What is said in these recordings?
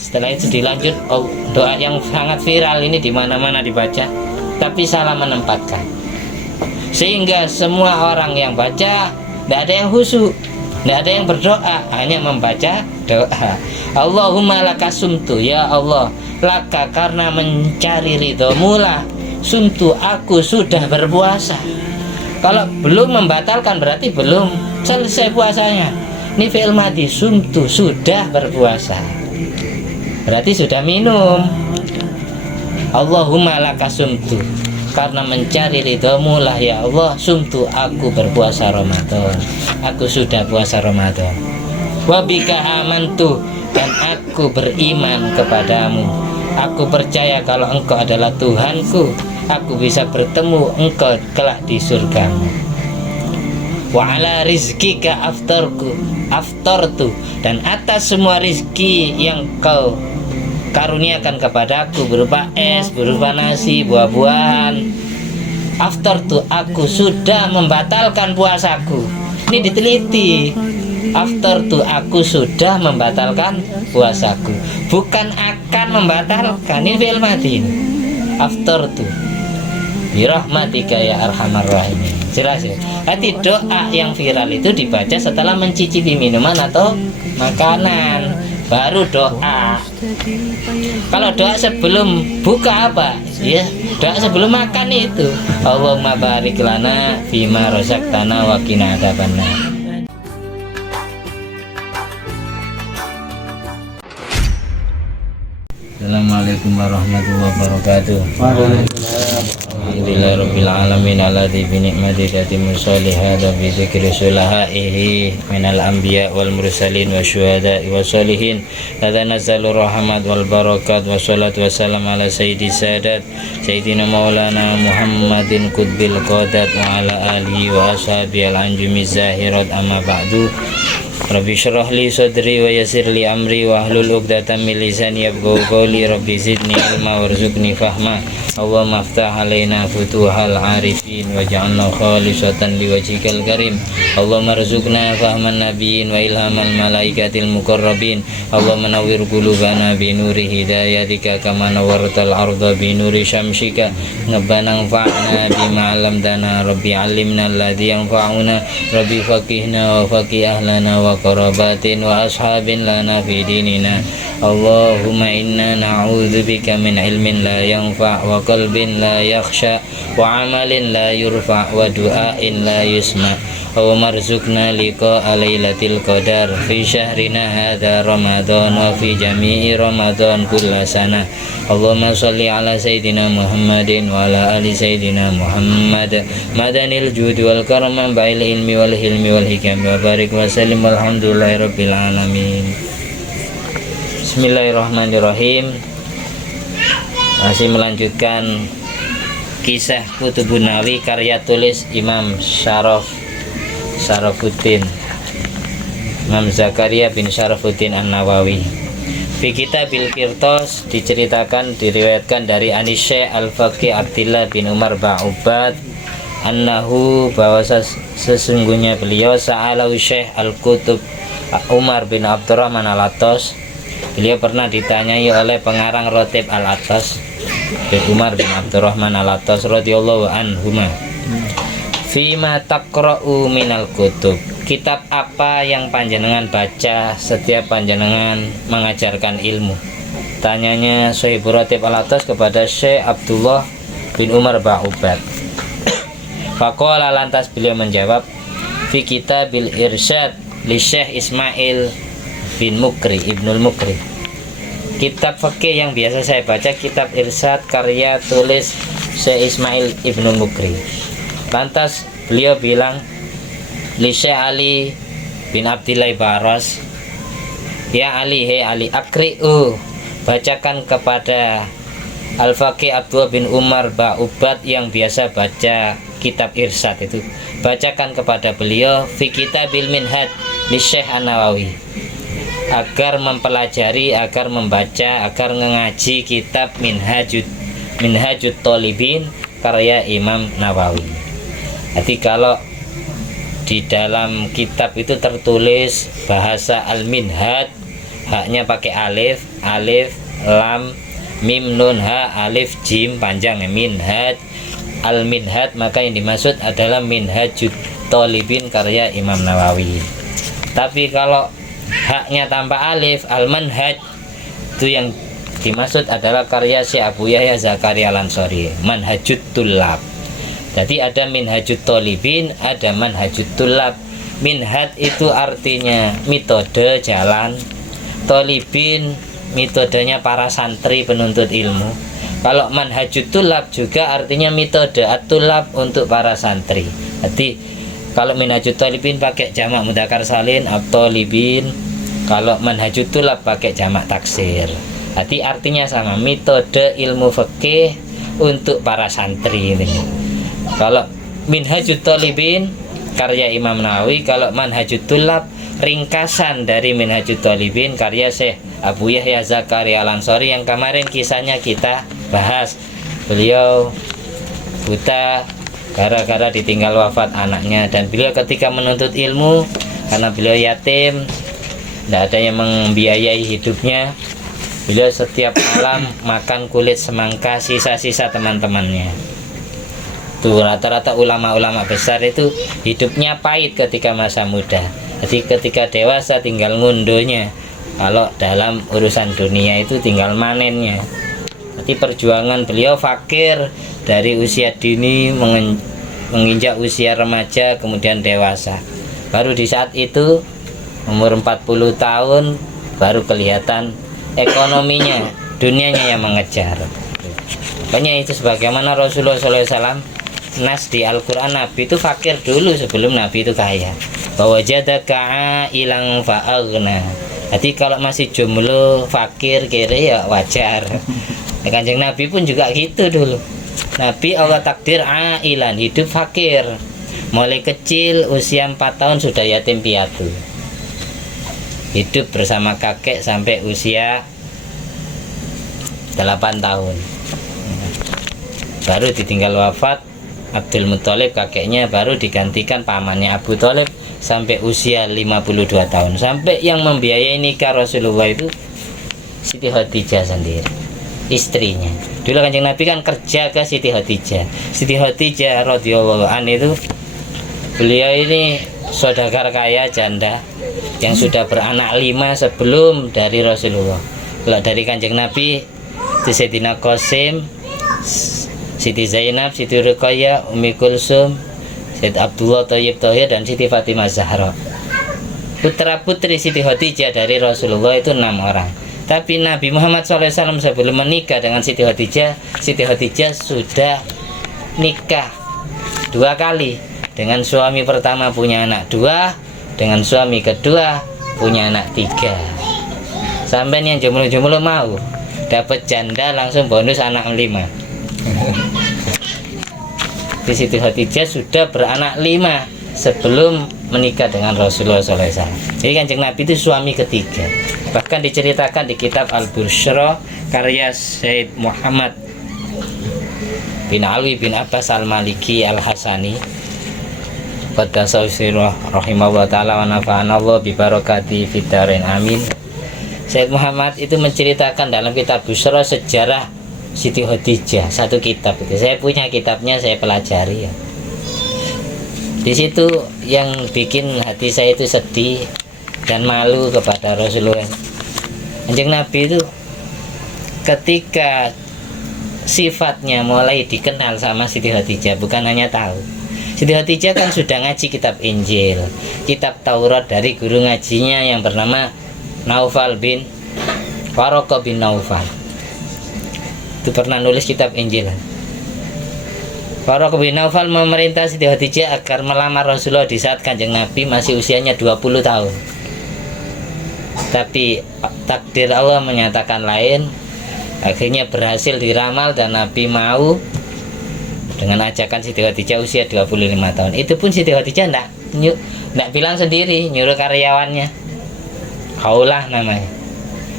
Setelah itu dilanjut doa yang sangat viral ini di mana-mana dibaca, tapi salah menempatkan. Sehingga semua orang yang baca tidak ada yang khusyuk, tidak ada yang berdoa, hanya membaca doa. Allahumma laka sumtu, ya Allah, laka karena mencari ridhomu lah sumtu aku sudah berpuasa. Kalau belum membatalkan berarti belum selesai puasanya. Ini fi'il madhi, sumtu sudah berpuasa, berarti sudah minum. Allahumma laka sumtu, karena mencari ridhomu lah ya Allah sumtu aku berpuasa Ramadan, aku sudah puasa Ramadan. Wabika amantu, dan aku beriman kepadamu, aku percaya kalau engkau adalah Tuhanku, aku bisa bertemu engkau kelak di surgamu. Wa ala rizkika aftartu, dan atas semua rizki yang kau karuniakan kepadaku berupa es, berupa nasi, buah-buahan, aftartu aku sudah membatalkan puasaku. Ini diteliti, aftartu aku sudah membatalkan puasaku, bukan akan membatalkan. Ini fi'il madhi, aftartu birahmatika ya arhamar rahimin. Jelas ya. Hati doa yang viral itu dibaca setelah mencicipi minuman atau makanan, baru doa. Kalau doa sebelum buka apa? Ya, doa sebelum makan itu. Allahumma barik lana fima razaqtana wa qina adzabannar. Assalamualaikum warahmatullahi wabarakatuh. Alhamdulillahirabbil alamin alladzi bi ni'mati tatimmu sholihat wa bi dzikri sulahaihi minal anbiya wal mursalin wasyuhada wassolihin tatanazzalu rahmat wal barakat wassalatu wassalam ala sayyidi sadat sayyidina maulana Muhammadin qutbil qadat wa ala alihi wa ashabihi al anjumi zahirat amma ba'du. Rabbi syrah li sadri wa yassir li amri wa hlul 'uqdatam min lisani yafqahu qawli. Rabbi zidni ilma warzuqni fahma. Allahumma aftah alaina futuhal arifin waj'alna khalisatan liwajhikal karim. Allahumma rzuqna fahman nabiyyin wa ilhamal malaikatil muqarrabin. Allahumma nawwir qulubana bi nuri hidayatika kama nawwartal arda bi nuri syamsika. Rabbana anfa'na bima 'allamtana. Rabbi 'allimna alladhi yanfa'una. Rabbi faqihna wa faqih ahlana wa qarabatin wa ashabin lana fi dinina. Allahumma inna na'udzubika min ilmin la yanfa' wa qalbin la yakhsha wa amalin la yurfa' wa du'ain la yusma'. Allahumma rzuqna liqa'a lailatul qadar fi syahrina hadza Ramadan wa fi jami'i Ramadan kulla sana. Allahumma shalli ala sayyidina Muhammadin wa ala ali sayyidina Muhammad madanil jud wal karam ba'il ilmi wal hilmi wal hikam wa barik wa sallim walhamdulillahi rabbil alamin. Bismillahirrahmanirrahim. Masih melanjutkan kisah Kutubun Nawawi karya tulis Imam Syarafuddin Imam Zakaria bin Syarafuddin An-Nawawi. Fi Kitabil Qirtas diceritakan, diriwayatkan dari Anisy Al-Faqih Abdillah bin Umar Ba'ubad annahu, bahwa sesungguhnya beliau sa'alahu Syekh Al-Qutub Umar bin Abdurrahman Al-Attas. Beliau pernah ditanyai oleh pengarang Rotib Al-Attas bin Umar bin Abdurrahman Al-Attas radhiyallahu anhuma, fima taqra'u minal kutub, kitab apa yang panjenengan baca setiap panjenengan mengajarkan ilmu. Tanyanya Syaikhul Rotib Al-Attas kepada Syekh Abdullah bin Umar Ba'ubad. Faqala, lantas beliau menjawab, fi kitabil irsyad li Syekh Ismail bin Mukri Ibnul Mukri. Kitab fikih yang biasa saya baca kitab Irsyad karya tulis Syekh Ismail Ibnul Mukri. Lantas beliau bilang, li Syekh Ali bin Abdillah Baras, ya Ali, he Ali, akri'u, bacakan kepada Al-Faqih Abdullah bin Umar Ba'ubad yang biasa baca kitab Irsyad itu, bacakan kepada beliau fi kitabil minhaj li Syekh An-Nawawi, agar mempelajari, agar membaca, agar mengaji kitab Minhajut Thalibin karya Imam Nawawi. Jadi kalau di dalam kitab itu tertulis bahasa Al-Minhaj haknya pakai alif, alif, lam, mim, nun, ha, alif, jim, panjang ya, minhaj, al-minhaj, maka yang dimaksud adalah Minhajut Thalibin karya Imam Nawawi. Tapi kalau haknya tanpa alif, al-manhaj, itu yang dimaksud adalah karya Syekh Abu Yahya Zakaria Al-Ansari, Manhajut Tullab. Jadi ada Minhajut Thalibin, ada Manhajut Tullab. Minhaj itu artinya metode, jalan. Thalibin metodenya para santri penuntut ilmu. Kalau Manhajut Tullab juga artinya metode at-tullab untuk para santri. Jadi kalau Minhajut Thalibin pakai jamak mudzakkar salim at-talibin, kalau Manhajut Tullab pakai jamak taksir. Jadi artinya sama, metode ilmu fikih untuk para santri ini. Kalau Minhajut Thalibin karya Imam Nawawi, kalau Manhajut Tullab ringkasan dari Minhajut Thalibin karya Syekh Abu Yahya Zakaria Al-Ansari yang kemarin kisahnya kita bahas. Beliau buta gara-gara ditinggal wafat anaknya, dan beliau ketika menuntut ilmu karena beliau yatim, tidak ada yang membiayai hidupnya, beliau setiap malam makan kulit semangka sisa-sisa teman-temannya. Tuh rata-rata ulama-ulama besar itu hidupnya pahit ketika masa muda. Jadi ketika dewasa tinggal ngundonya. Kalau dalam urusan dunia itu tinggal manennya. Jadi perjuangan beliau fakir dari usia dini menginjak usia remaja kemudian dewasa. Baru di saat itu umur 40 tahun baru kelihatan ekonominya, dunianya yang mengejar. Makanya itu sebagaimana Rasulullah SAW nas di Al-Quran, Nabi itu fakir dulu sebelum Nabi itu kaya. Bahwa jadaka ilang fa'agna. Jadi kalau masih jomblo fakir kira ya wajar. Kanjeng Nabi pun juga gitu dulu. Nabi Allah takdir ailan, hidup fakir. Mulai kecil usia 4 tahun sudah yatim piatu. Hidup bersama kakek sampai usia 8 tahun. Baru ditinggal wafat Abdul Muthalib kakeknya, baru digantikan pamannya Abu Thalib sampai usia 52 tahun. Sampai yang membiayai nikah Rasulullah itu Siti Khadijah sendiri, istrinya. Dulu Kanjeng Nabi kan kerja ke Siti Khadijah. Siti Khadijah radhiyallahu anha itu beliau ini saudagar kaya janda yang sudah beranak 5 sebelum dari Rasulullah. Kalau dari Kanjeng Nabi itu Sayyidina Qasim, Siti Zainab, Siti Ruqayyah, Ummi Kulsum, Sayyid Abdullah Thayyib Thahir, dan Siti Fatimah Zahra. Putra putri Siti Khadijah dari Rasulullah itu 6 orang. Tapi Nabi Muhammad SAW sebelum menikah dengan Siti Khadijah sudah nikah 2 kali. Dengan suami pertama punya anak 2, dengan suami kedua punya anak 3. Sampai yang jomblo-jomblo mau dapat janda langsung bonus anak 5. Di Siti Khadijah sudah beranak 5 sebelum menikah dengan Rasulullah SAW. Jadi Kanjeng Nabi itu suami ketiga. Bahkan diceritakan di kitab Al-Bushra karya Syekh Muhammad bin Alwi bin Abbas Al-Maliki Al-Hasani Qaddasawsirah rahimahullah ta'ala wa nafa'anallah bibarakati fiddarin amin. Syekh Muhammad itu menceritakan dalam kitab Bushra sejarah Siti Khadijah, satu kitab itu. Saya punya kitabnya, saya pelajari ya. Di situ yang bikin hati saya itu sedih dan malu kepada Rasulullah. Kanjeng Nabi itu ketika sifatnya mulai dikenal sama Siti Khadijah, bukan hanya tahu. Siti Khadijah kan sudah ngaji kitab Injil, kitab Taurat dari guru ngajinya yang bernama Naufal bin Waraqah bin Naufal. Itu pernah nulis kitab Injil. Waraqah bin Naufal memerintah Siti Khadijah agar melamar Rasulullah di saat Kanjeng Nabi masih usianya 20 tahun. Tapi takdir Allah menyatakan lain. Akhirnya berhasil diramal dan Nabi mau dengan ajakan Siti Khadijah usia 25 tahun. Itu pun Siti Khadijah enggak bilang sendiri, nyuruh karyawannya. Khaulah namanya.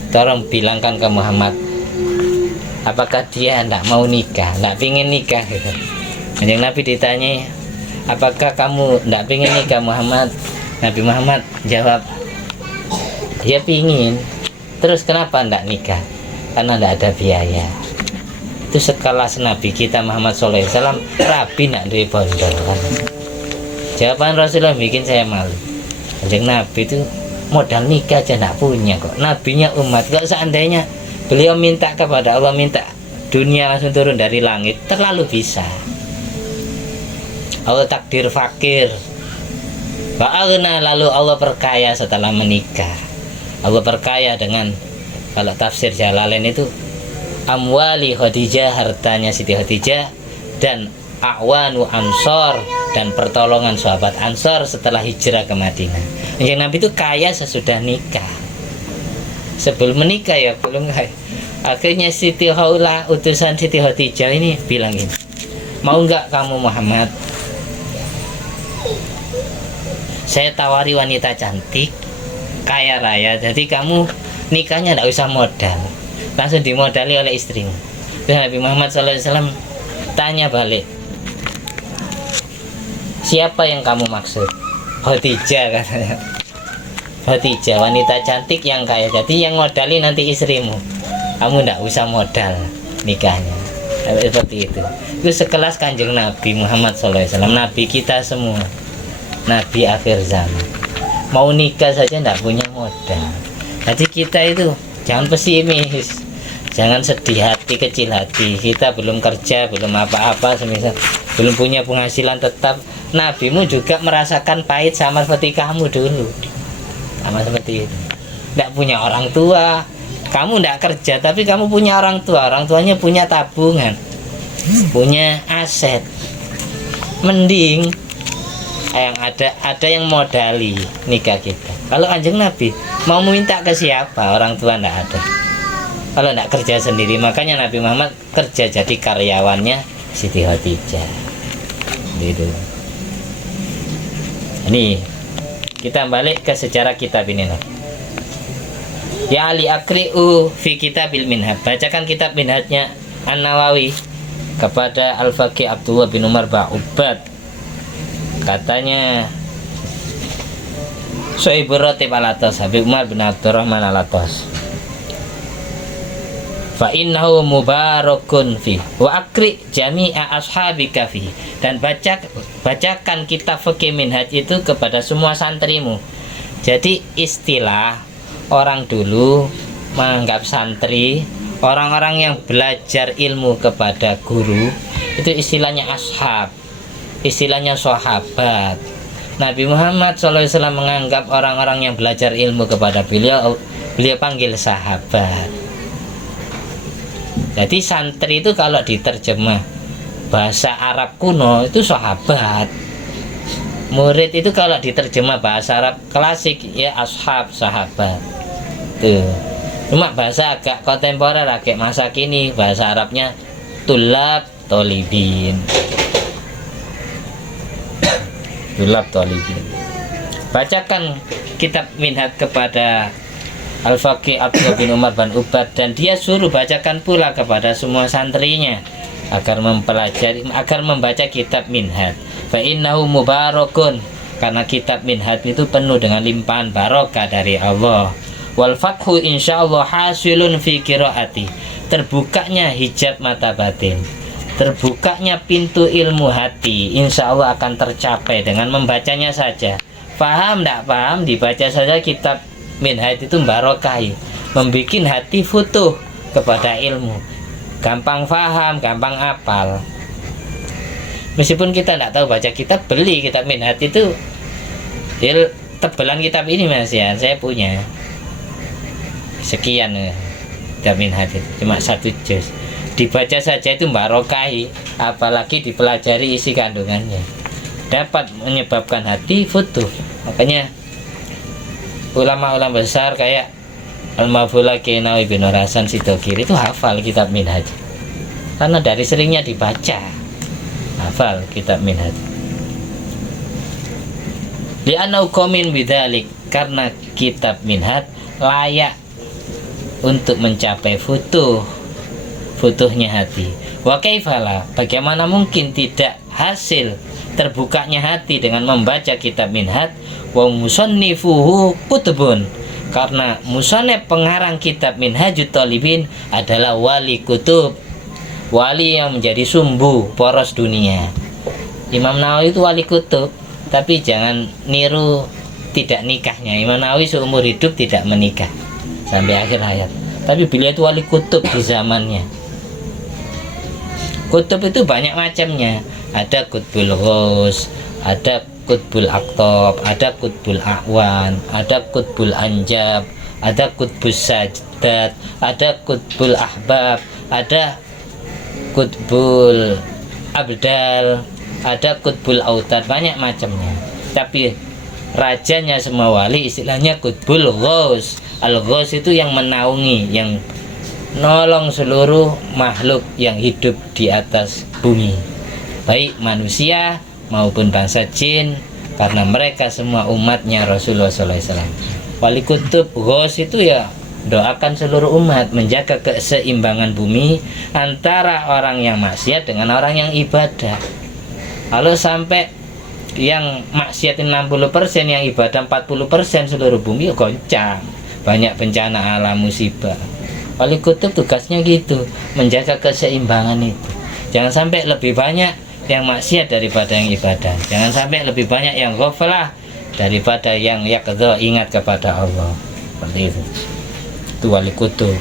Tolong bilangkan ke Muhammad, apakah dia enggak mau nikah, enggak pingin nikah gitu. Kanjeng Nabi ditanya, apakah kamu enggak pingin nikah Muhammad? Nabi Muhammad jawab, dia pingin, Terus kenapa tidak nikah? Karena tidak ada biaya. Itu sekelas Nabi kita Muhammad SAW, rabi nak duwe bondo kan. Jawaban Rasulullah bikin saya malu. Kanjeng Nabi itu modal nikah aja tidak punya kok. Nabinya umat. Kalau seandainya beliau minta kepada Allah, minta dunia langsung turun dari langit, terlalu bisa. Allah takdir fakir. Wa'agna, lalu Allah perkaya setelah menikah. Allah perkaya dengan, kalau tafsir Jalalain itu, amwali Khadijah, hartanya Siti Khadijah, dan a'wanu Ansor, dan pertolongan sahabat Ansor setelah hijrah ke Madinah. Yang Nabi itu kaya sesudah nikah. Sebelum menikah ya belum kaya. Akhirnya Siti Khawlah, utusan Siti Khadijah ini bilang gini, mau nggak kamu Muhammad, saya tawari wanita cantik, kaya raya, jadi kamu nikahnya nggak usah modal, langsung dimodali oleh istrimu. Terus Nabi Muhammad SAW tanya balik, siapa yang kamu maksud? Khadijah katanya. Khadijah, wanita cantik yang kaya, jadi yang modali nanti istrimu, kamu nggak usah modal nikahnya. Seperti itu. Itu sekelas Kanjeng Nabi Muhammad SAW, Nabi kita semua, Nabi akhir zaman. Mau nikah saja nggak punya modal. Jadi kita itu jangan pesimis, jangan sedih hati, kecil hati. Kita belum kerja, belum apa-apa, semisal belum punya penghasilan tetap. Nabimu juga merasakan pahit sama seperti kamu dulu, sama seperti itu. Nggak punya orang tua, kamu nggak kerja tapi kamu punya orang tua, orang tuanya punya tabungan, punya aset. Mending yang ada yang modali nikah kita. Kalau Kanjeng Nabi mau minta ke siapa? Orang tua nggak ada. Kalau nggak kerja sendiri, makanya Nabi Muhammad kerja jadi karyawannya Siti Khadijah. Gitu. Ini kita balik ke sejarah kitab ini. Ya Ali akri'u fi kitabil minhaj. Bacakan kitab minhajnya An-Nawawi kepada Al-Faqih Abdullah bin Umar Ba'ubad. Katanya Sohibur Rotib Al-Atas, Habib Umar bin Abdurrahman Al-Atas, fa innahu mubarakun fi wa akri jami'a ashabika fi. Dan bacakan kitab Fiqh Minhaj itu kepada semua santrimu. Jadi istilah orang dulu menganggap santri, orang-orang yang belajar ilmu kepada guru, itu istilahnya ashab, istilahnya sahabat. Nabi Muhammad SAW menganggap orang-orang yang belajar ilmu kepada beliau panggil sahabat. Jadi santri itu kalau diterjemah bahasa Arab kuno itu sahabat. Murid itu kalau diterjemah bahasa Arab klasik ya ashab, sahabat. Tuh. Cuma bahasa agak kontemporer, agak masa kini, bahasa Arabnya tulab tolibin. Tulab tolibin. Bacakan kitab Minhaj kepada Al-Faqih Abdullah bin Umar bin Ubad, dan dia suruh bacakan pula kepada semua santrinya agar mempelajari, agar membaca kitab Minhaj. Fa innahu mubarakun, karena kitab Minhaj itu penuh dengan limpahan barokah dari Allah. Wal fathu insyaallah hasilun fi qiraati, terbukanya hijab mata batin, terbukanya pintu ilmu hati, insyaallah akan tercapai dengan membacanya saja. Paham tidak paham, dibaca saja kitab Minhaj itu barokai, membikin hati futuh kepada ilmu, gampang paham, gampang apal. Meskipun kita tidak tahu baca kitab, beli kitab Minhaj itu ya, tebelan kitab ini Mas ya, saya punya sekian kitab Minhaj itu, cuma 1 juz, dibaca saja itu barokai, apalagi dipelajari isi kandungannya, dapat menyebabkan hati futuh. Makanya ulama-ulama besar kayak Al-Mafula Kenawi bin Hasan Sidogiri itu hafal kitab Minhaj, karena dari seringnya dibaca, hafal kitab Minhaj. Li'anna uqamin bidzalik, karena kitab Minhaj layak untuk mencapai futuhnya hati. Wa kaifala, bagaimana mungkin tidak hasil terbukanya hati dengan membaca kitab Minhaj. Wa musannifuhu kutubun, Karena musonef pengarang kitab Minhajut Thalibin adalah wali kutub, wali yang menjadi sumbu poros dunia. Imam Nawawi itu wali kutub, tapi jangan niru tidak nikahnya. Imam Nawawi seumur hidup tidak menikah sampai akhir hayat, tapi beliau itu wali kutub di zamannya. Kutub itu banyak macamnya, ada kutbul ghaus, ada kutbul aktob, ada kutbul akwan, ada kutbul anjab, ada kutbul sajdat, ada kutbul ahbab, ada kutbul abdal, ada kutbul autad, banyak macamnya. Tapi rajanya semua wali istilahnya kutbul ghaus. Al-ghaus itu yang menaungi, yang nolong seluruh makhluk yang hidup di atas bumi, baik manusia maupun bangsa jin, karena mereka semua umatnya Rasulullah SAW. Wali kutub ghaus itu ya doakan seluruh umat, menjaga keseimbangan bumi antara orang yang maksiat dengan orang yang ibadah. Kalau sampai yang maksiat 60%, yang ibadah 40%, seluruh bumi goncang, banyak bencana alam, musibah. Wali kutub tugasnya gitu, menjaga keseimbangan itu. Jangan sampai lebih banyak yang maksiat daripada yang ibadah. Jangan sampai lebih banyak yang ghaflah daripada yang yaqdha, ingat kepada Allah. Seperti itu wali kutub.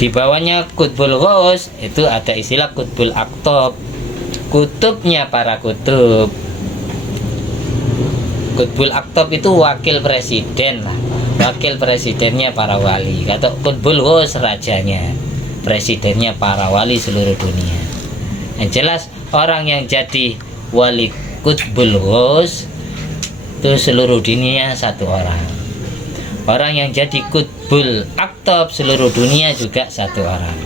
Di bawahnya kutbul ghaus itu ada istilah kutbul aktob, kutubnya para kutub. Kutbul aktob itu wakil presiden lah, wakil presidennya para wali. Atau kutbul ghaus rajanya, presidennya para wali seluruh dunia. Yang jelas orang yang jadi wali kutbul ghaus itu seluruh dunia satu orang. Orang yang jadi kutbul aktob seluruh dunia juga satu orang.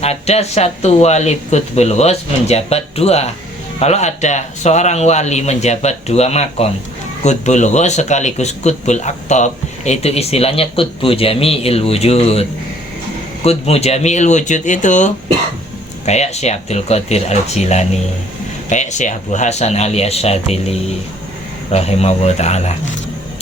Ada satu wali kutbul ghaus menjabat dua. Kalau ada seorang wali menjabat dua makom, kutbul ghaus sekaligus kutbul aktob, itu istilahnya kutbu jami'il wujud. Kutbu jami'il wujud itu kayak Syekh Abdul Qadir Al-Jilani, kayak Syekh Abu Hasan Ali Asyadili rahimahullah ta'ala,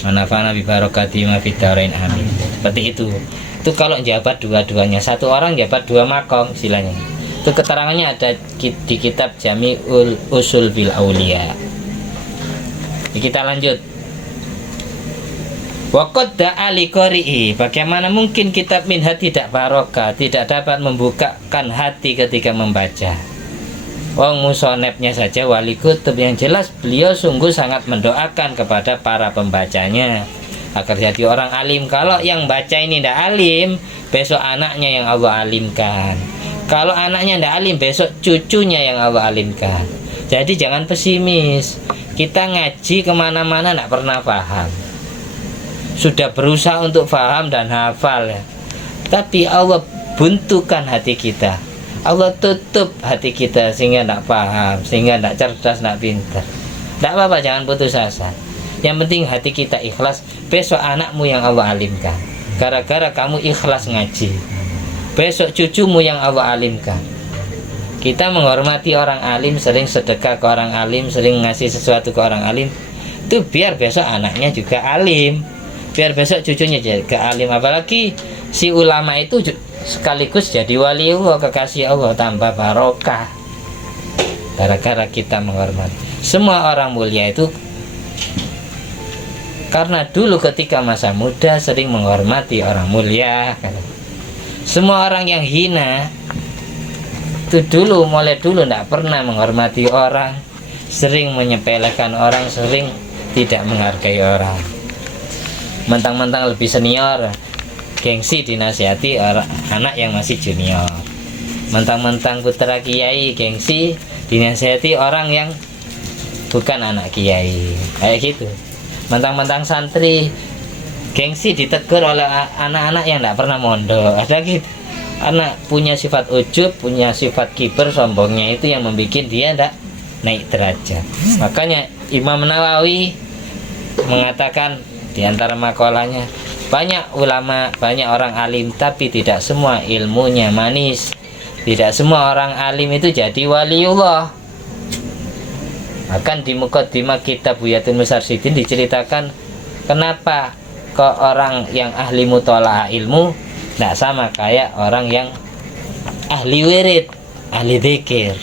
anafana bi barakati ma fid dharain amin. Seperti itu. Itu kalau jabat dua-duanya, satu orang jabat dua makom istilahnya. Itu keterangannya ada di kitab Jami'ul Usul bil Aulia. Kita lanjut. Waqad da'ali qari'i, bagaimana mungkin kitab Minhaj tidak barokah, tidak dapat membukakan hati ketika membaca. Wong musonefnya saja wali kutub, yang jelas beliau sungguh sangat mendoakan kepada para pembacanya agar jadi orang alim. Kalau yang baca ini tidak alim, besok anaknya yang Allah alimkan. Kalau anaknya tidak alim, besok cucunya yang Allah alimkan. Jadi jangan pesimis. Kita ngaji kemana-mana tidak pernah paham. Sudah berusaha untuk paham dan hafal ya, tapi Allah buntukan hati kita, Allah tutup hati kita sehingga tidak paham, sehingga tidak cerdas, tidak pintar. Tidak apa-apa, jangan putus asa. Yang penting hati kita ikhlas. Besok anakmu yang Allah alimkan, gara-gara kamu ikhlas ngaji. Besok cucumu yang Allah alimkan. Kita menghormati orang alim, sering sedekah ke orang alim, sering ngasih sesuatu ke orang alim, itu biar besok anaknya juga alim, biar besok cucunya juga alim. Apalagi si ulama itu sekaligus jadi wali Allah, kekasih Allah, tambah barokah gara-gara kita menghormati. Semua orang mulia itu karena dulu ketika masa muda sering menghormati orang mulia. Semua orang yang hina itu dulu, mulai dulu tidak pernah menghormati orang, sering menyepelekan orang, sering tidak menghargai orang. Mentang-mentang lebih senior, gengsi dinasihati orang anak yang masih junior. Mentang-mentang putra kiai, gengsi dinasihati orang yang bukan anak kiai. Kayak gitu. Mentang-mentang santri, gengsi ditegur oleh anak-anak yang tidak pernah mondok. Ada gitu. Anak punya sifat ujub, punya sifat kiber, sombongnya itu yang membuat dia tidak naik derajat. Makanya Imam Nawawi mengatakan di antara makalahnya, banyak ulama, banyak orang alim, tapi tidak semua ilmunya manis. Tidak semua orang alim itu jadi waliullah. Bahkan di muqaddimah kitab Buyatul Mustarsyidin diceritakan kenapa Kok orang yang ahli mutolaah ilmu tidak sama kayak orang yang ahli wirid, ahli zikir.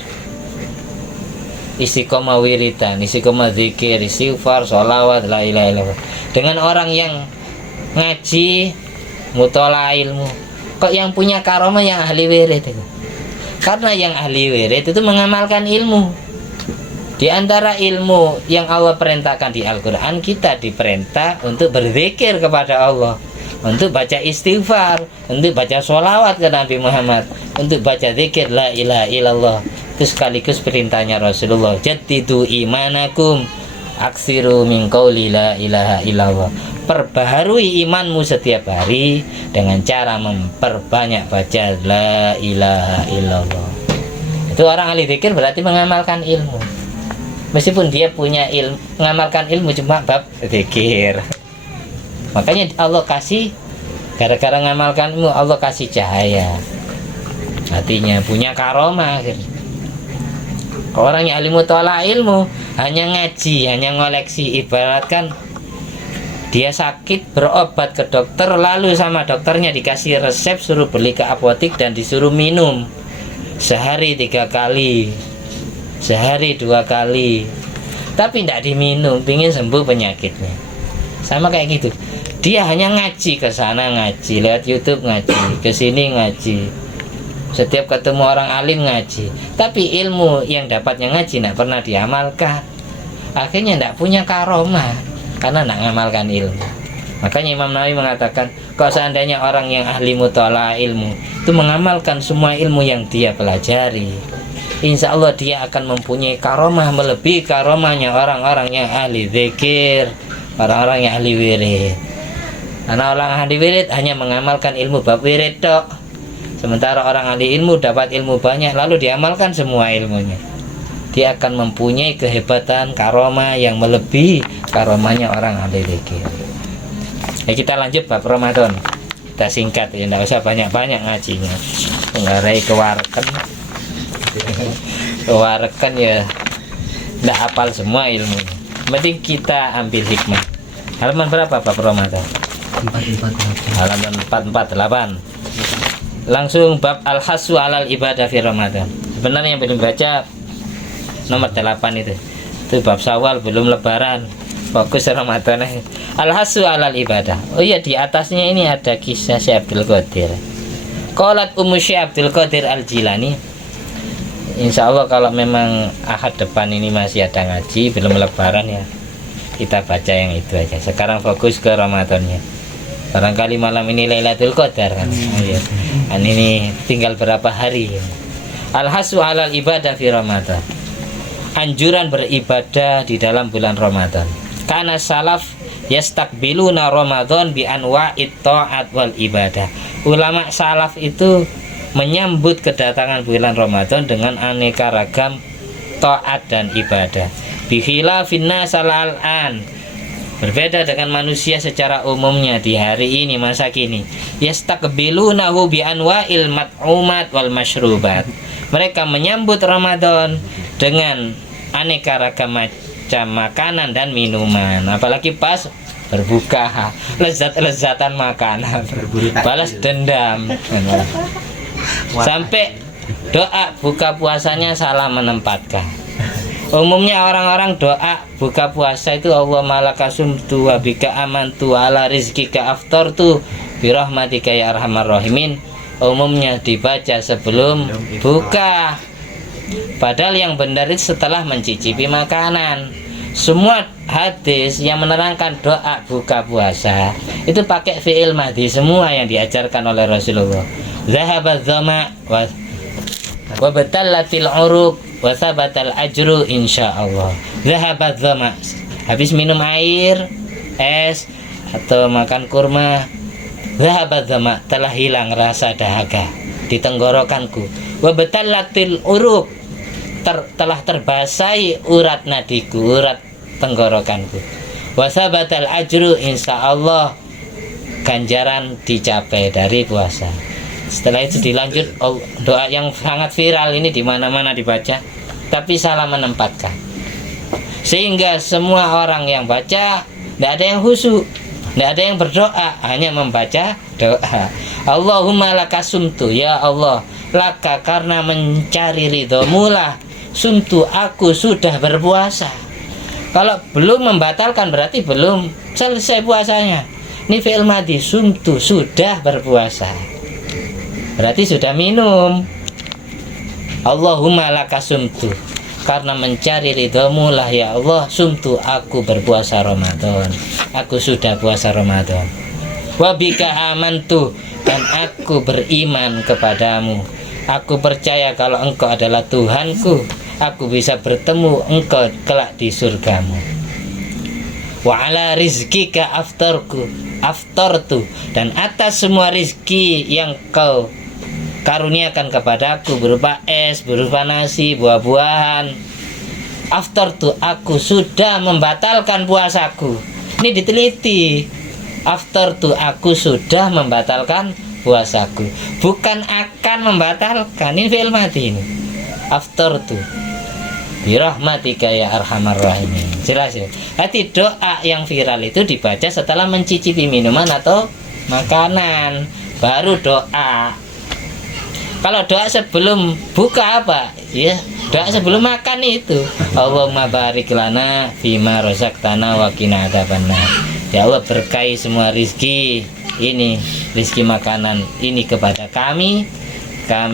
Istiqomah wiridan, istiqomah zikir, istighfar, sholawat, la ilaha illallah. Dengan orang yang ngaji mutolaah ilmu, kok yang punya karomah yang ahli wirid itu? Karena yang ahli wirid itu mengamalkan ilmu. Di antara ilmu yang Allah perintahkan di Al-Quran, kita diperintah untuk berzikir kepada Allah, untuk baca istighfar, untuk baca sholawat ke Nabi Muhammad, untuk baca zikir la ilaha illallah. Itu sekaligus perintahnya Rasulullah, jaddidu imanakum, aksiru min qauli la ilaha illallah. Perbaharui imanmu setiap hari dengan cara memperbanyak baca la ilaha illallah. Itu orang ahli zikir berarti mengamalkan ilmu. Meskipun dia punya ilmu, mengamalkan ilmu cuma bab zikir. Makanya Allah kasih, gara-gara mengamalkan ilmu Allah kasih cahaya. Hatinya punya karomah. Orang yang ahli mutolaah ilmu hanya ngaji, hanya ngoleksi, ibaratkan dia sakit berobat ke dokter, lalu sama dokternya dikasih resep suruh beli ke apotik dan disuruh minum sehari 3 kali, sehari 2 kali, tapi tidak diminum, ingin sembuh penyakitnya. Sama kayak gitu, dia hanya ngaji, ke sana ngaji, lewat YouTube ngaji, ke sini ngaji, setiap ketemu orang alim ngaji, tapi ilmu yang dapatnya ngaji tidak pernah diamalkan. Akhirnya tidak punya karomah karena tidak mengamalkan ilmu. Makanya Imam Nawawi mengatakan, kalau seandainya orang yang ahli mutolaah ilmu itu mengamalkan semua ilmu yang dia pelajari, insya Allah dia akan mempunyai karomah melebihi karomahnya orang-orang yang ahli zikir, orang-orang yang ahli wirid. Karena orang ahli wirid hanya mengamalkan ilmu bab wirid tok, sementara orang ahli ilmu dapat ilmu banyak lalu diamalkan semua ilmunya, dia akan mempunyai kehebatan karomah yang melebihi karomahnya orang ahli zikir. Ya, kita lanjut bab Ramadan, kita singkat ya, tidak usah banyak-banyak ngajinya, mengarai kewareken kewareken ya, tidak hafal semua ilmu. Penting kita ambil hikmah. Halaman berapa bab Ramadan? 448. Halaman 448. Langsung bab al-hasu alal ibadah fi Ramadan. Sebenarnya yang belum baca nomor 8 itu bab Syawal, belum lebaran, fokus Ramadan. Al-hasu alal ibadah. Oh iya, di atasnya ini ada kisah Syekh Abdul Qadir. Qalat Ummu Syekh Abdul Qadir Al-Jilani. Insya Allah kalau memang ahad depan ini masih ada ngaji, belum lebaran ya, kita baca yang itu aja. Sekarang fokus ke Ramadannya. Barangkali malam ini Lailatul Qadar kan. Dan ini tinggal berapa hari. Al-hasu alal ibadah fi Ramadan. Anjuran beribadah di dalam bulan Ramadan. Karena salaf yastakbiluna Ramadan bi anwa'it ta'at wal ibadah. Ulama salaf itu menyambut kedatangan bulan Ramadan dengan aneka ragam taat dan ibadah. Bikhilafin nasal al-an, berbeda dengan manusia secara umumnya di hari ini, masa kini. Yastakbilunahu bi anwa'il mat'umat wal masyrubat. Mereka menyambut Ramadan dengan aneka ragam macam makanan dan minuman, apalagi pas berbuka, lezat-lezatan makanan, balas dendam, sampai doa buka puasanya salah menempatkan. Umumnya orang-orang doa buka puasa itu Allahumma lakasumtu wa bika amantu ala rizkika aftartu birahmatika ya arhamar rahimin, umumnya dibaca sebelum buka. Padahal yang benar itu setelah mencicipi makanan. Semua hadis yang menerangkan doa buka puasa itu pakai fi'il madhi semua yang diajarkan oleh Rasulullah. Zahabat dhama wa batallatil uruq wa sabatal ajru insyaallah. Zahabat dhama, habis minum air, es atau makan kurma, zahabat dhama, telah hilang rasa dahaga di tenggorokanku. Wa batallatil uruq, telah terbasahi urat nadiku, urat tenggorokanku. Wasabatal ajru, insyaallah ganjaran dicapai dari puasa. Setelah itu dilanjut doa yang sangat viral ini, di mana-mana dibaca, tapi salah menempatkan, sehingga semua orang yang baca tidak ada yang khusyuk, Tidak ada yang berdoa, hanya membaca doa. Allahumma laka sumtu, ya Allah, laka karena mencari ridhomu lah sumtu aku sudah berpuasa. Kalau belum membatalkan berarti belum selesai puasanya. Ini fi'il madhi, sumtu sudah berpuasa, berarti sudah minum. Allahumma laka sumtu, karena mencari ridhomu lah ya Allah sumtu aku berpuasa Ramadan, aku sudah puasa Ramadan. Wabika amantu, dan aku beriman kepadamu, aku percaya kalau engkau adalah Tuhanku, aku bisa bertemu engkau kelak di surgamu. Wa ala rizkika aftartu, dan atas semua rizki yang kau karuniakan kepadaku berupa es, berupa nasi, buah-buahan, aftartu aku sudah membatalkan puasaku. Ini diteliti, aftartu aku sudah membatalkan puasaku, bukan akan membatalkan. Ini fi'il madhi ini, aftartu birahmatika ya arhamar rahimin. Jelas ya. Hati doa yang viral itu dibaca setelah mencicipi minuman atau makanan, baru doa. Kalau doa sebelum buka apa? Ya, doa sebelum makan itu. Allahumma barik lana fima razaqtana wa qina adzabannar. Ya Allah, berkahi semua rizki ini, rizki makanan ini kepada kami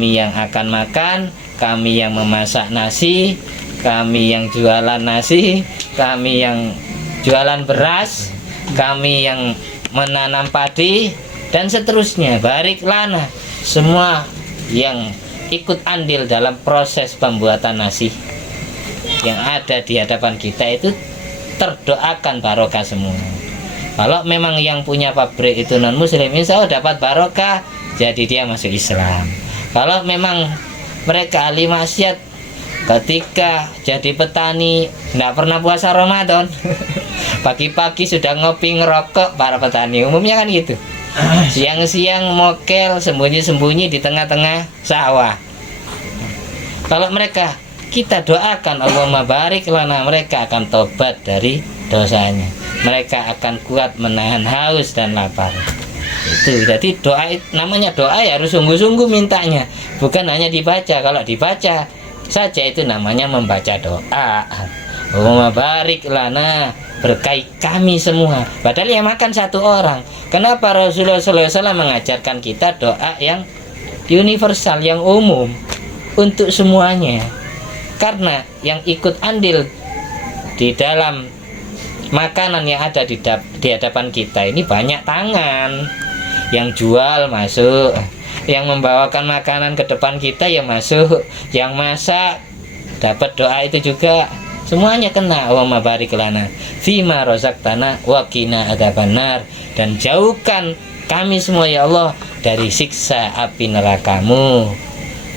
yang akan makan, kami yang memasak nasi, kami yang jualan nasi, kami yang jualan beras, kami yang menanam padi, dan seterusnya. Barik lana, semua yang ikut andil dalam proses pembuatan nasi yang ada di hadapan kita itu terdoakan barokah semua. Kalau memang yang punya pabrik itu non muslim, insya Allah dapat barokah, jadi dia masuk Islam. Kalau memang mereka ahli maksiat, ketika jadi petani tidak pernah puasa Ramadan, pagi-pagi sudah ngopi ngerokok, para petani umumnya kan gitu. Siang-siang mokel sembunyi-sembunyi di tengah-tengah sawah. Kalau mereka kita doakan Allahumma barik lana, mereka akan tobat dari dosanya, mereka akan kuat menahan haus dan lapar. Itu jadi doa, namanya doa ya harus sungguh-sungguh mintanya, bukan hanya dibaca. Kalau dibaca saja itu namanya membaca doa. Allahumma barik lana, berkahi kami semua, padahal yang makan satu orang. Kenapa Rasulullah SAW mengajarkan kita doa yang universal, yang umum untuk semuanya? Karena yang ikut andil di dalam makanan yang ada di hadapan kita ini banyak tangan. Yang jual masuk, yang membawakan makanan ke depan kita ya masuk, yang masak dapat doa itu juga, semuanya kena. Allahumma barik lana fima razaqtana wa qina adzabannar, dan jauhkan kami semua ya Allah dari siksa api nerakamu.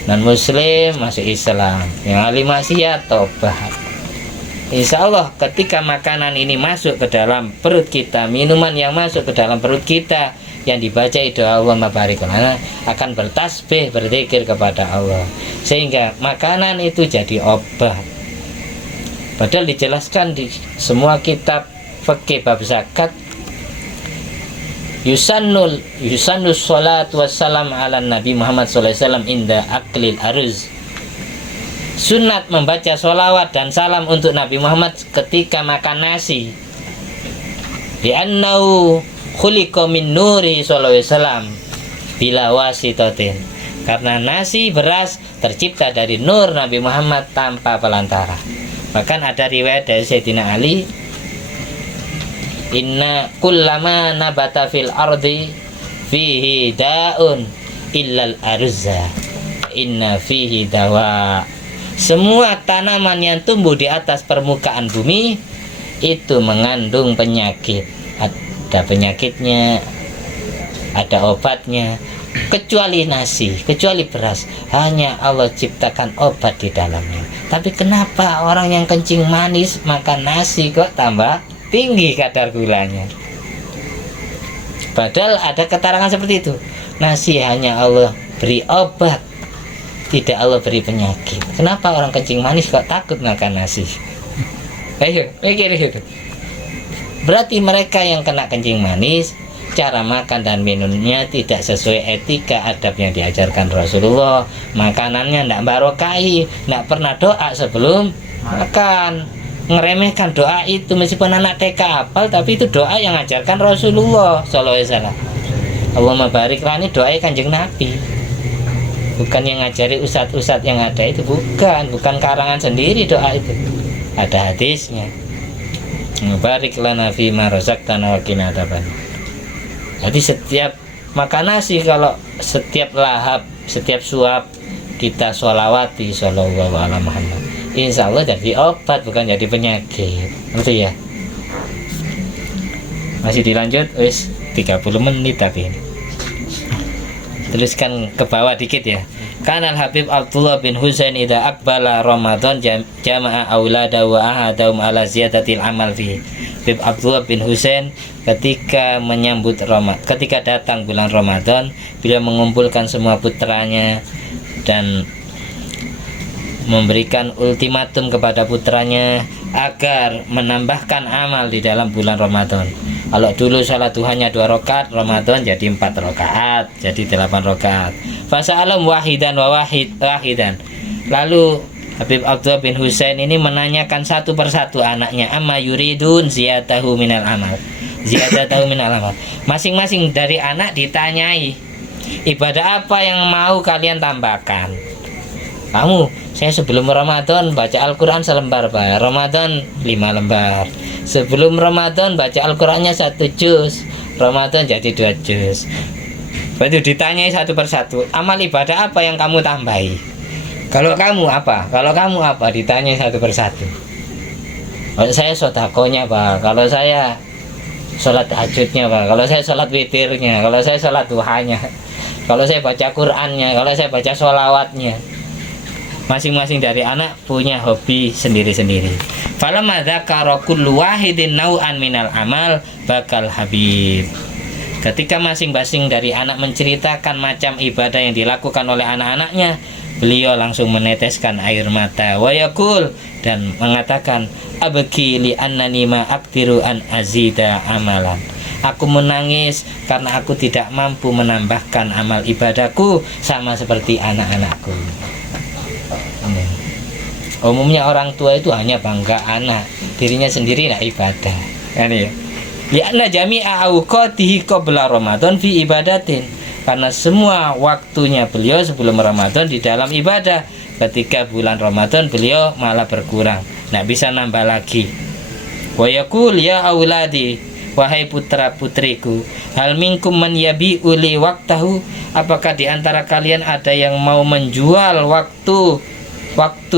Non muslim masuk Islam, yang ahli maksiat tobat. Insya Allah ketika makanan ini masuk ke dalam perut kita, minuman yang masuk ke dalam perut kita, yang dibaca doa Allahumma barik lana, akan bertasbih, berzikir kepada Allah, sehingga makanan itu jadi obat. Padahal dijelaskan di semua kitab fikih bab zakat, yusannu sholatu wassalam ala Nabi Muhammad SAW inda aklil aruz. Sunat membaca sholawat dan salam untuk Nabi Muhammad ketika makan nasi. Li'annahu khuliqa min nuri sallallahu alaihi wasallam bila wasitatin, karena nasi beras tercipta dari nur Nabi Muhammad tanpa pelantara. Bahkan ada riwayat dari Sayyidina Ali, inna kullama nabata fil ardi fihi da'un illal arza inna fihi dawa. Semua tanaman yang tumbuh di atas permukaan bumi itu mengandung penyakit. Ada penyakitnya, ada obatnya, kecuali nasi, kecuali beras. Hanya Allah ciptakan obat di dalamnya. Tapi kenapa orang yang kencing manis makan nasi kok tambah tinggi kadar gulanya? Padahal ada keterangan seperti itu. Nasi hanya Allah beri obat, tidak Allah beri penyakit. Kenapa orang kencing manis kok takut makan nasi? Ayo mikir itu. Berarti mereka yang kena kencing manis, cara makan dan minumnya tidak sesuai etika adab yang diajarkan Rasulullah. Makanannya tidak barokai, tidak pernah doa sebelum makan. Ngeremehkan doa itu, meskipun anak TK hafal, tapi itu doa yang ajarkan Rasulullah sallallahu alaihi wasallam. Allahumma barik lani, doa Kanjeng Nabi, bukan yang ngajari ustadz-ustadz yang ada itu, bukan karangan sendiri doa itu, ada hadisnya. Barik lana fi ma razaqtana wa qina adzaban. Jadi setiap makan nasi, kalau setiap lahap, setiap suap kita sholawati sallallahu alaihi Muhammad, insya Allah jadi obat, bukan jadi penyakit. Betul ya? Masih dilanjut, wis 30 menit tapi ini. Teruskan ke bawah dikit ya. Kanal Habib Abdullah bin Husain idza aqbala Ramadan jama'a aulada wa ahadahum ala ziyadatil amal fi. Habib Abdullah bin Husain ketika datang bulan Ramadan, beliau mengumpulkan semua putranya dan memberikan ultimatum kepada putranya agar menambahkan amal di dalam bulan Ramadan. Kalau dulu salat duhanya 2 rakaat, Ramadan jadi 4 rakaat, jadi 8 rakaat. Fasa'alam wahidan wa wahidan. Lalu Habib Abdullah bin Husain ini menanyakan satu persatu anaknya, amma yuridun ziyadahu minal amal. Ziyadahu minal amal. Masing-masing dari anak ditanyai, ibadah apa yang mau kalian tambahkan? Kamu, saya sebelum Ramadan baca Al-Quran selembar, Pak. Ramadan 5 lembar. Sebelum Ramadan baca Al-Qurannya 1 juz. Ramadan jadi 2 juz. Begitu ditanyai satu persatu, amal ibadah apa yang kamu tambahi? Kalau kamu apa? Kalau kamu apa? Ditanyai satu persatu. Kalau saya sodakonya, Pak. Kalau saya sholat tahajudnya, Pak. Kalau saya sholat witirnya. Kalau saya sholat duhanya. Kalau saya baca Qurannya. Kalau saya baca sholawatnya. Masing-masing dari anak punya hobi sendiri-sendiri. Falamma dzakara kullu wahidin nau'an minal amal bakal habib. Ketika masing-masing dari anak menceritakan macam ibadah yang dilakukan oleh anak-anaknya, beliau langsung meneteskan air mata wa yaqul, dan mengatakan, abki li annani ma aqdiru an azida amalan. Aku menangis karena aku tidak mampu menambahkan amal ibadahku sama seperti anak-anakku. Umumnya orang tua itu hanya bangga anak, dirinya sendiri tidak ibadah. Kan ya? Lianna jami'a awqatihi qabla Ramadan fi ibadatin. Karena semua waktunya beliau sebelum Ramadan di dalam ibadah. Ketika bulan Ramadan beliau malah berkurang, tidak bisa nambah lagi. Wa yaqul ya auladi, wahai putra-putriku, hal minkum man yabi'u li waqtahu. Apakah di antara kalian ada yang mau menjual waktu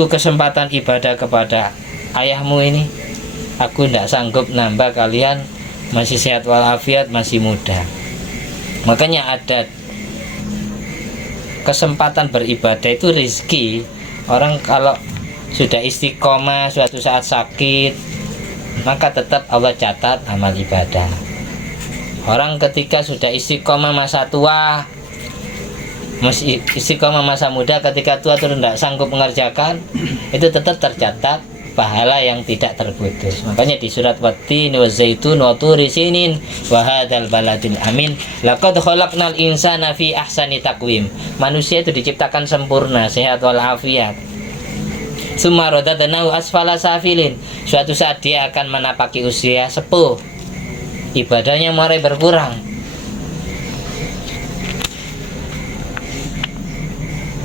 kesempatan ibadah kepada ayahmu ini? Aku tidak sanggup nambah, kalian masih sehat walafiat, masih muda. Makanya ada kesempatan beribadah itu rezeki. Orang kalau sudah istiqomah, suatu saat sakit, maka tetap Allah catat amal ibadah. Orang ketika sudah istiqomah masa tua, masih istiqomah masa muda, ketika tua terus tidak sanggup mengerjakan, itu tetap tercatat pahala yang tidak terputus. Makanya di surat Wat-Tin wa Zaitun wa Turi Sinin wa hadzal baladil amin laqad khalaqnal insana fi ahsani taqwim. Manusia itu diciptakan sempurna, sehat walafiat. Summa radadnahu asfala safilin. Suatu saat dia akan menapaki usia sepuh, ibadahnya mulai berkurang.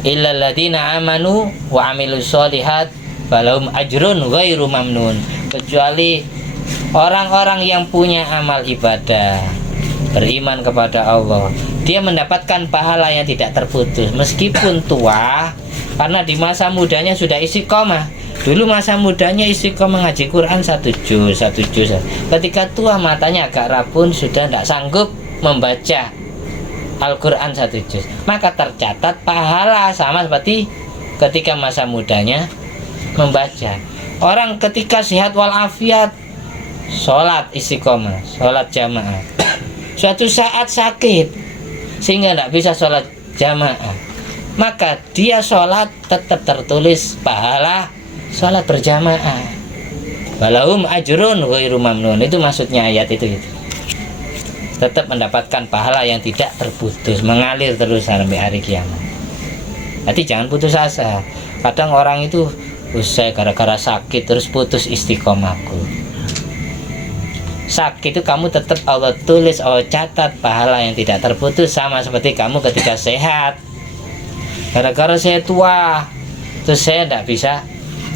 Illal ladzina amanu wa amilus sholihat falahum ajrun ghairu mamnun. Kecuali orang-orang yang punya amal ibadah, beriman kepada Allah, dia mendapatkan pahala yang tidak terputus meskipun tua, karena di masa mudanya sudah istiqomah. Dulu masa mudanya istiqomah ngaji Quran 1 juz. Ketika tua matanya agak rabun, sudah tidak sanggup membaca Al-Quran 1 juz, maka tercatat pahala sama seperti ketika masa mudanya membaca. Orang ketika sehat walafiat, sholat istiqomah, sholat jamaah, suatu saat sakit sehingga tidak bisa sholat jamaah, maka dia sholat tetap tertulis pahala sholat berjamaah. walahum ajrun ghairu mamnun. Itu maksudnya ayat itu gitu. Tetap mendapatkan pahala yang tidak terputus, mengalir terus sampai hari kiamat. Jadi jangan putus asa. Kadang orang itu usai gara-gara sakit terus putus istiqomahku. Sakit itu kamu tetap Allah tulis, Allah catat pahala yang tidak terputus, sama seperti kamu ketika sehat. Gara-gara saya tua terus saya tidak bisa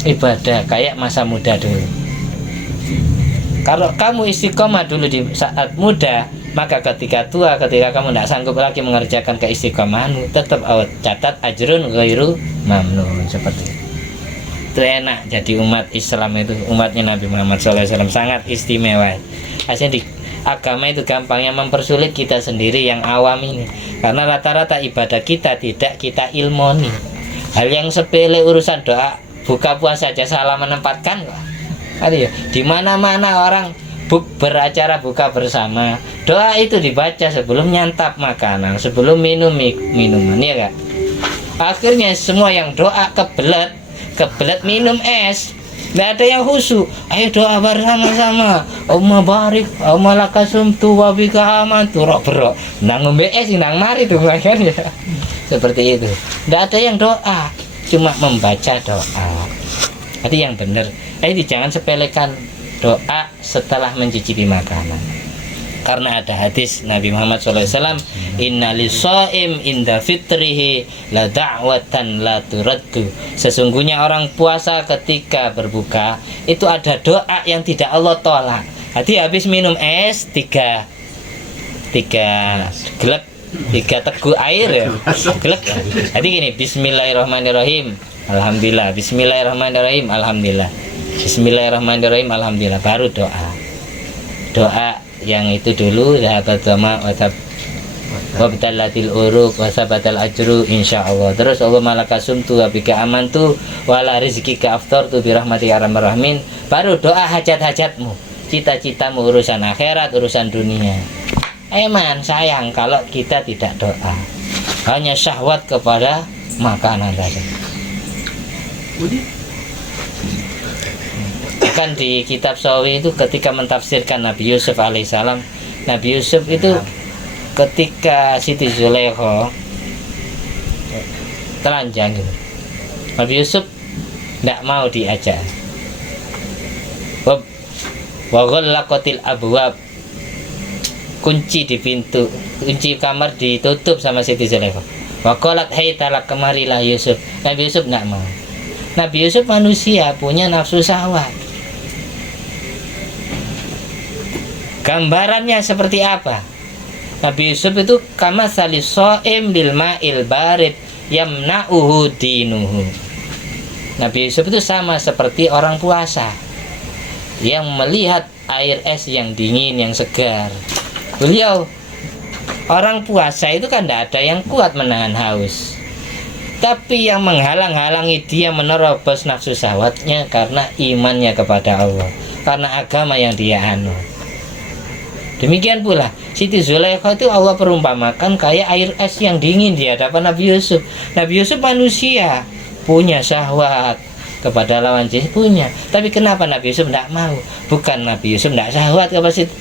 ibadah kayak masa muda dulu. Kalau kamu istiqomah dulu di saat muda, maka ketika tua, ketika kamu tidak sanggup lagi mengerjakan keistiqomahanmu, tetap Allah catat ajrun ghairu mamnun. Seperti itu enak jadi umat Islam, itu umatnya Nabi Muhammad SAW sangat istimewa. Aslinya di agama itu gampangnya mempersulit kita sendiri yang awam ini, karena rata-rata ibadah kita tidak kita ilmoni. Hal yang sepele urusan doa buka puasa saja salah menempatkan kok. Di mana-mana orang beracara buka bersama, doa itu dibaca sebelum nyantap makanan, sebelum minum minuman, ya kak. Akhirnya semua yang doa kebelet minum es. Nggak ada yang khusyuk. Ayo doa bersama-sama. Allahumma barik, Allahumma lakasumtu wa bika amantu. Rok nang ngombe es nang mari tuh kan ya. Seperti itu. Nggak ada yang doa, cuma membaca doa. Jadi yang benar. Jangan sepelekan doa setelah mencicipi makanan. Karena ada hadis Nabi Muhammad SAW, inna lisoim inda fitrihi la da'watan la turaddu. Sesungguhnya orang puasa ketika berbuka itu ada doa yang tidak Allah tolak. Jadi habis minum es tiga glek, 3 teguk air ya, glek. Jadi gini, bismillahirrahmanirrahim, alhamdulillah, bismillahirrahmanirrahim, alhamdulillah, bismillahirrahmanirrahim, alhamdulillah, baru doa yang itu dulu, sahabat sama wabtalatil uruk wasabatal ajru insyaallah. Terus Allah malakasumtu wa bika amantu wala rizqika aftartu birahmati arhamar rahimin. Baru doa hajat-hajatmu, cita-citamu, urusan akhirat, urusan dunia. Eman sayang kalau kita tidak doa, hanya syahwat kepada makanan saja. Kan di kitab Sawi itu ketika mentafsirkan Nabi Yusuf alaihissalam, Nabi Yusuf itu ketika Siti Zulaikha telanjang gitu, Nabi Yusuf tidak mau diajak. Wa ghallaqatil abwab, kunci di pintu, kunci kamar ditutup sama Siti Zulaikha. Wa qalat haytalak kemarilah Yusuf. Nabi Yusuf tidak mau. Nabi Yusuf manusia, punya nafsu syahwat. Gambarannya seperti apa? Nabi Yusuf itu kama salisoim lil ma'il barid yamna'uhu dinuhu. Nabi Yusuf itu sama seperti orang puasa yang melihat air es yang dingin, yang segar. Beliau orang puasa itu kan tidak ada yang kuat menahan haus, tapi yang menghalang-halangi dia menerobos nafsu syahwatnya karena imannya kepada Allah, karena agama yang dia anut. Demikian pula Siti Zulaikha itu Allah perumpamakan kayak air es yang dingin di hadapan Nabi Yusuf. Nabi Yusuf manusia, punya syahwat kepada lawan jenis, punya. Tapi kenapa Nabi Yusuf tidak mau? Bukan Nabi Yusuf tidak syahwat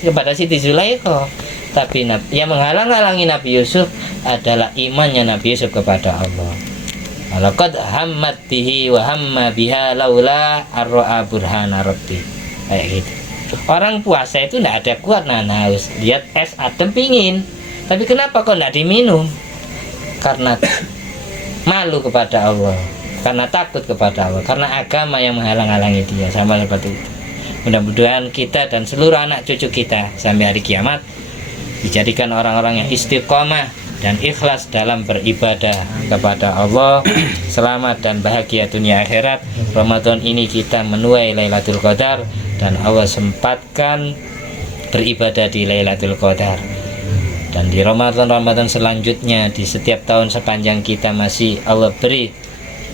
kepada Siti Zulaikha, tapi yang menghalang-halangi Nabi Yusuf adalah imannya Nabi Yusuf kepada Allah. Laqad hammat bihi wa hamma biha laula arra'a burhana rabbi. Kayak gitu. Orang puasa itu tidak ada kuat nahan haus, lihat es adem pingin, tapi kenapa kok tidak diminum? Karena malu kepada Allah, karena takut kepada Allah, karena agama yang menghalang-halangi dia. Sama seperti itu. Mudah-mudahan kita dan seluruh anak cucu kita sampai hari kiamat dijadikan orang-orang yang istiqomah dan ikhlas dalam beribadah kepada Allah. Selamat dan bahagia dunia akhirat. Ramadan ini kita menuai Lailatul Qadar dan Allah sempatkan beribadah di Lailatul Qadar. Dan di Ramadan selanjutnya, di setiap tahun sepanjang kita masih Allah beri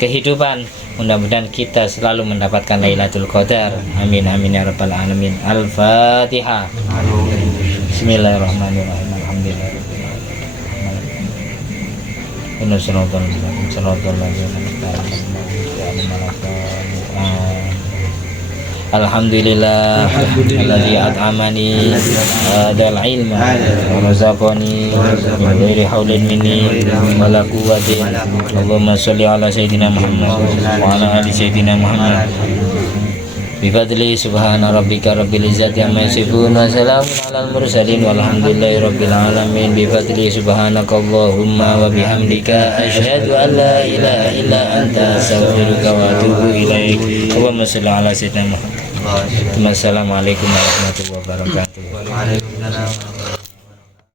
kehidupan, mudah-mudahan kita selalu mendapatkan Lailatul Qadar. Amin amin ya rabbal alamin. Al-Fatihah. Bismillahirrahmanirrahim. Alhamdulillah. Inna siratal mustaqim siratal ladzina an'amta 'alaihim ghairil maghdubi 'alaihim waladdallin. Alhamdulillah alladzi at'amani hadal ilma wa razaqani min ghairi haulin minni wala quwwatin. Allahumma shalli ala sayyidina Muhammad wa ala ali sayyidina Muhammad. Bifadli subhana rabbika rabbil izzati amma yasifun wa salamun alal mursalin walhamdulillahi rabbil alamin. Bifadli subhanakallahumma wa bihamdika asyhadu an la ilaha illa anta astaghfiruka wa atubu ilaik. Allahumma shalli ala sayyidina Muhammad. Assalamualaikum warahmatullahi wabarakatuh.